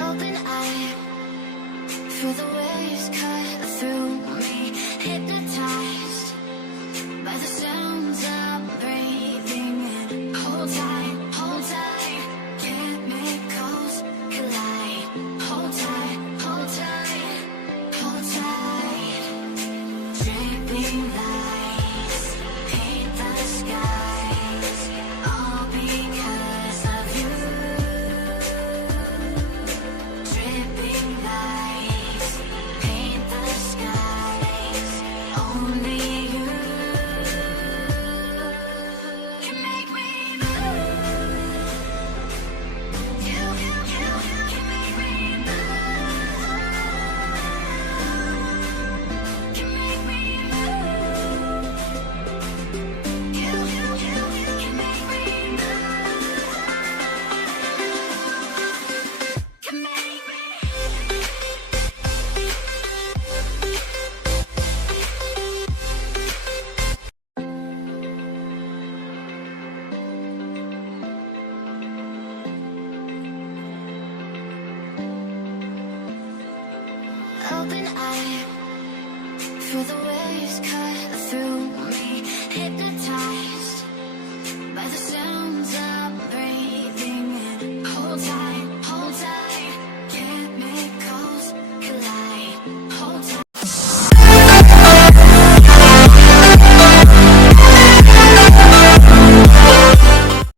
Open eye, feel the waves cut through me. Hypnotized by the sounds I'm breathing in. Hold tight, chemicals collide. Hold tight, hold tight, hold tight. Dripping lights paint the skies, all because of you. Dripping lights paint the skies, only you can make me move. You can make me move. Can make me move. You can make me move. Can make me. Open eye, feel the waves cut through me. Hypnotized